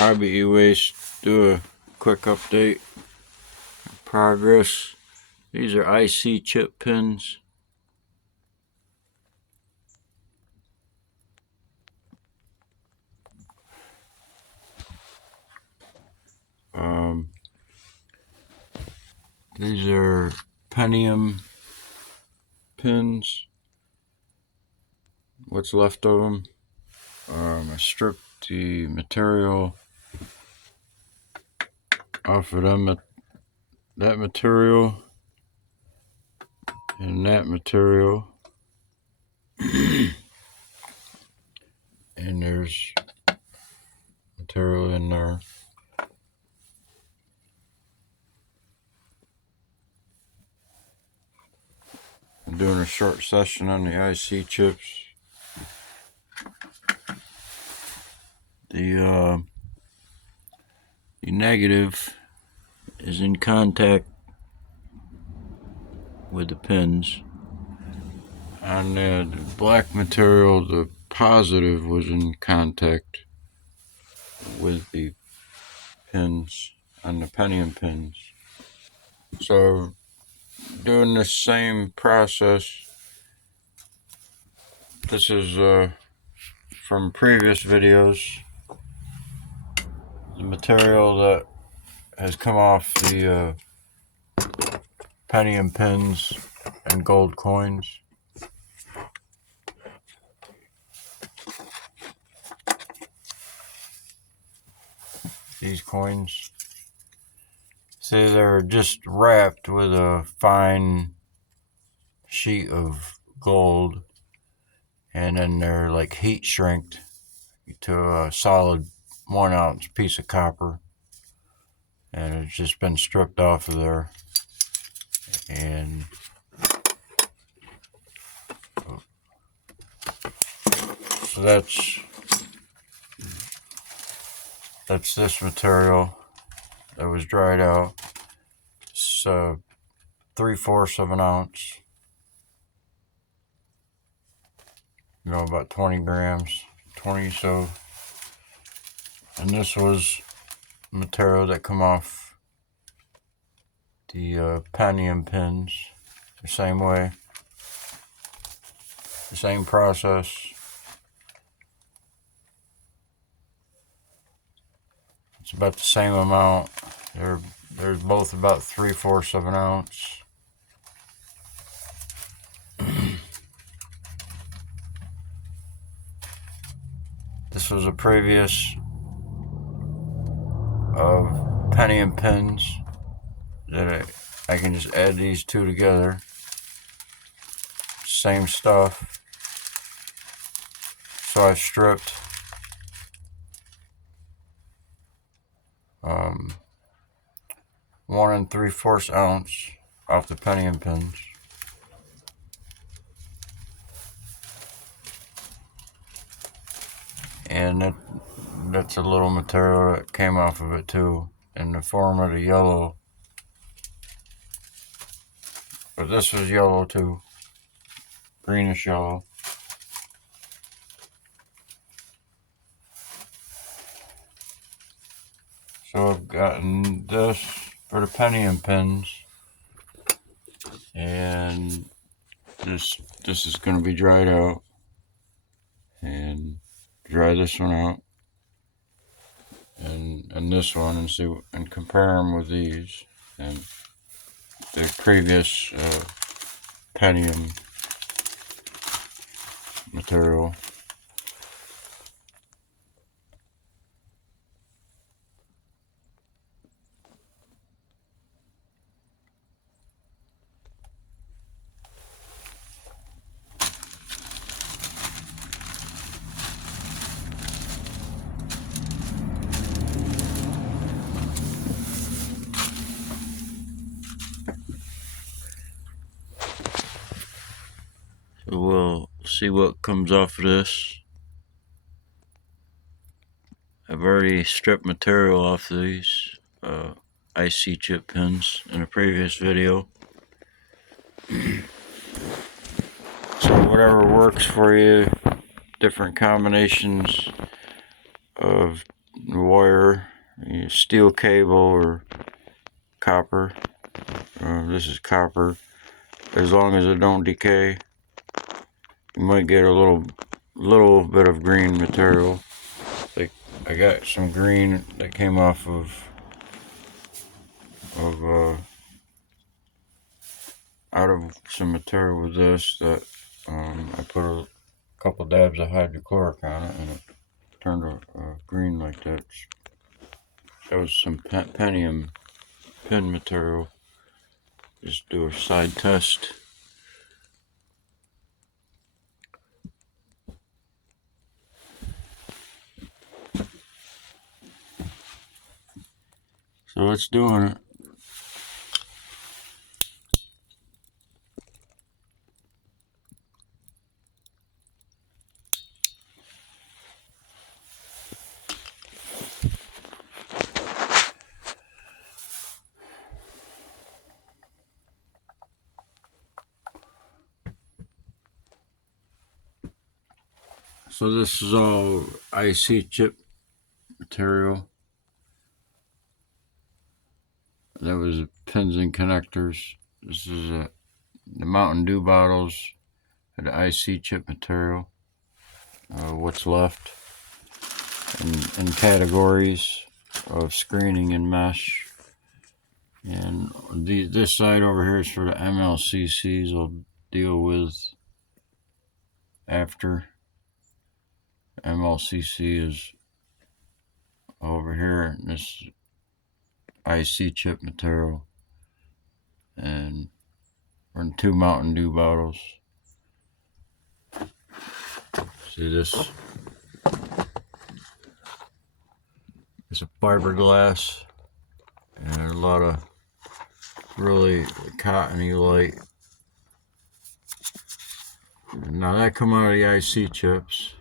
Hobby E-Waste do a quick update. Progress. These are IC chip pins. These are Pentium pins. What's left of them. I stripped the material off of them, that material and that material. And there's material in there. I'm doing a short session on the IC chips. The negative is in contact with the pins. On the black material, the positive was in contact with the pins on the Pentium pins. So doing the same process. This is from previous videos. The material that has come off the Pentium pins and gold coins. These coins. See, they're just wrapped with a fine sheet of gold, and then they're like heat shrinked to a solid 1 ounce piece of copper, and it's just been stripped off of there. And so that's this material that was dried out. It's 3/4 of an ounce, about 20 grams, 20 so. And this was material that come off the Pentium pins the same way, the same process. It's about the same amount. They're both about 3/4 of an ounce. This was a previous of Pentium pins that I can just add these two together. Same stuff. So I stripped 1 3/4 ounce off the Pentium pins. And that's a little material that came off of it too, in the form of the yellow. But this was yellow too, greenish yellow. So I've gotten this for the Pentium pins, and this is going to be dried out, and dry this one out, and this one, and see and compare them with these and the previous Pentium material. So we'll see what comes off of this. I've already stripped material off these IC chip pins in a previous video. So whatever works for you, different combinations of wire, steel cable or copper. This is copper. As long as it don't decay, you might get a little bit of green material. Like I got some green that came off of out of some material with this that I put a couple dabs of hydrochloric on it, and it turned green like that. That was some pentium pin material. Just do a side test. So it's doing it. So this is all IC chip material. That was pins and connectors. This is the Mountain Dew bottles had IC chip material. What's left in categories of screening and mesh. And this side over here is for the MLCCs I'll deal with after. MLCC is over here, and this IC chip material, and we're in 2 Mountain Dew bottles. See this? It's a fiberglass and a lot of really cottony light. Now that come out of the IC chips,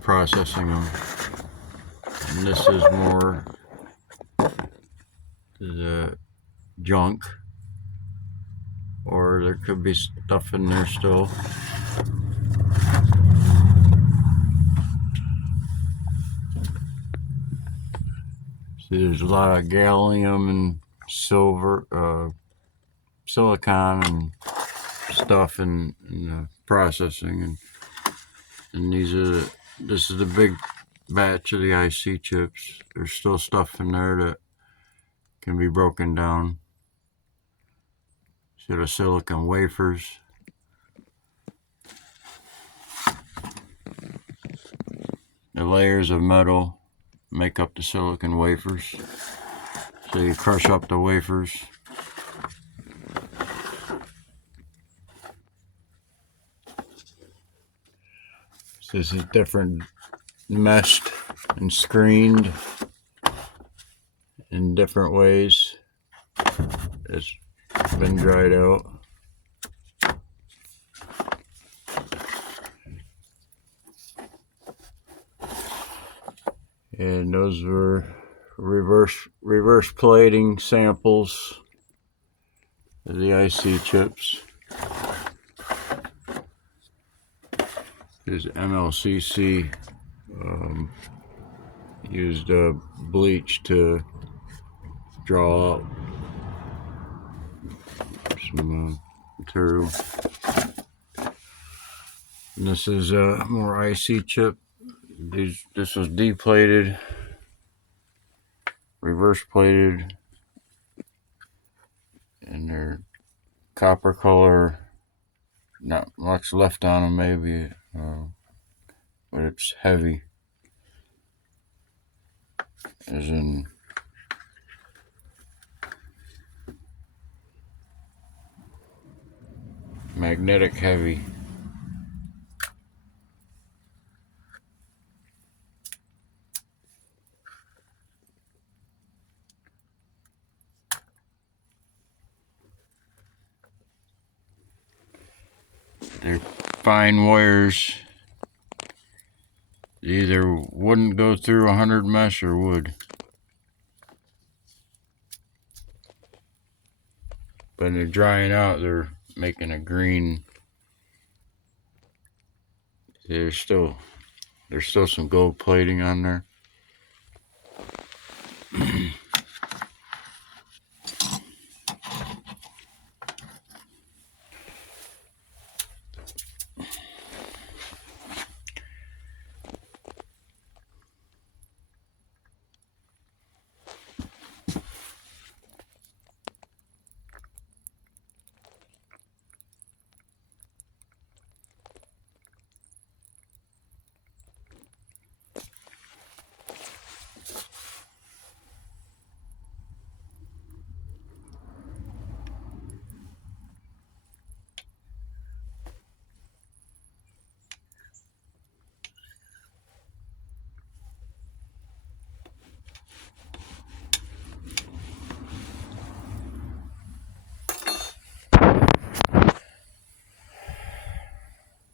processing them, and this is more the junk, or there could be stuff in there still. See, there's a lot of gallium and silver, silicon and stuff in the processing, and this is the big batch of the IC chips. There's still stuff in there that can be broken down. See the silicon wafers. The layers of metal make up the silicon wafers. So you crush up the wafers. So this is different, meshed and screened in different ways. It's been dried out. And those were reverse plating samples of the IC chips. This MLCC used bleach to draw out some material. And this is more IC chip. This was deplated, reverse plated, and they're copper color. Not much left on them, maybe, but it's heavy, as in magnetic heavy. They're fine wires. They either wouldn't go through 100 mesh or would. But when they're drying out, they're making a green. There's still some gold plating on there.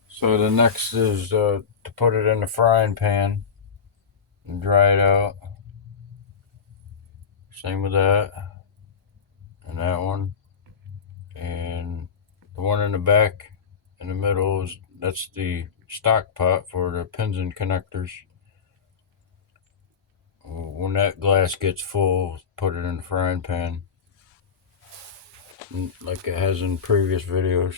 So the next is to put it in the frying pan and dry it out. Same with that and that one. And the one in the back in the middle that's the stock pot for the pins and connectors. When that glass gets full, put it in the frying pan like it has in previous videos.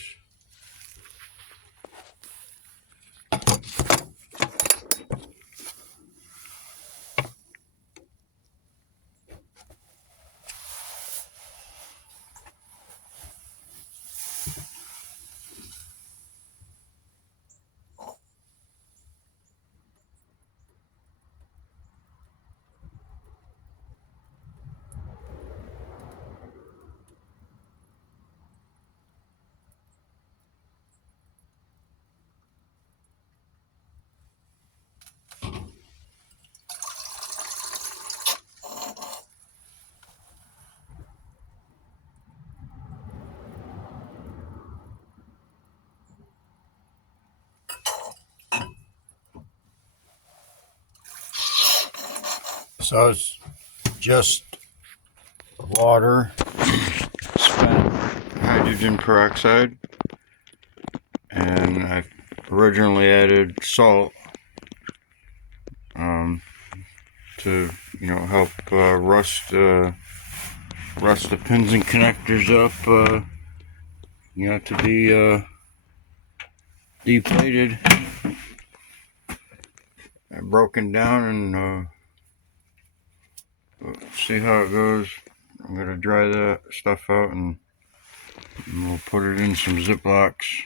So it's just water, spent hydrogen peroxide, and I originally added salt to help rust the pins and connectors up, to be deplated and broken down, and see how it goes. I'm gonna dry that stuff out and we'll put it in some Ziplocs.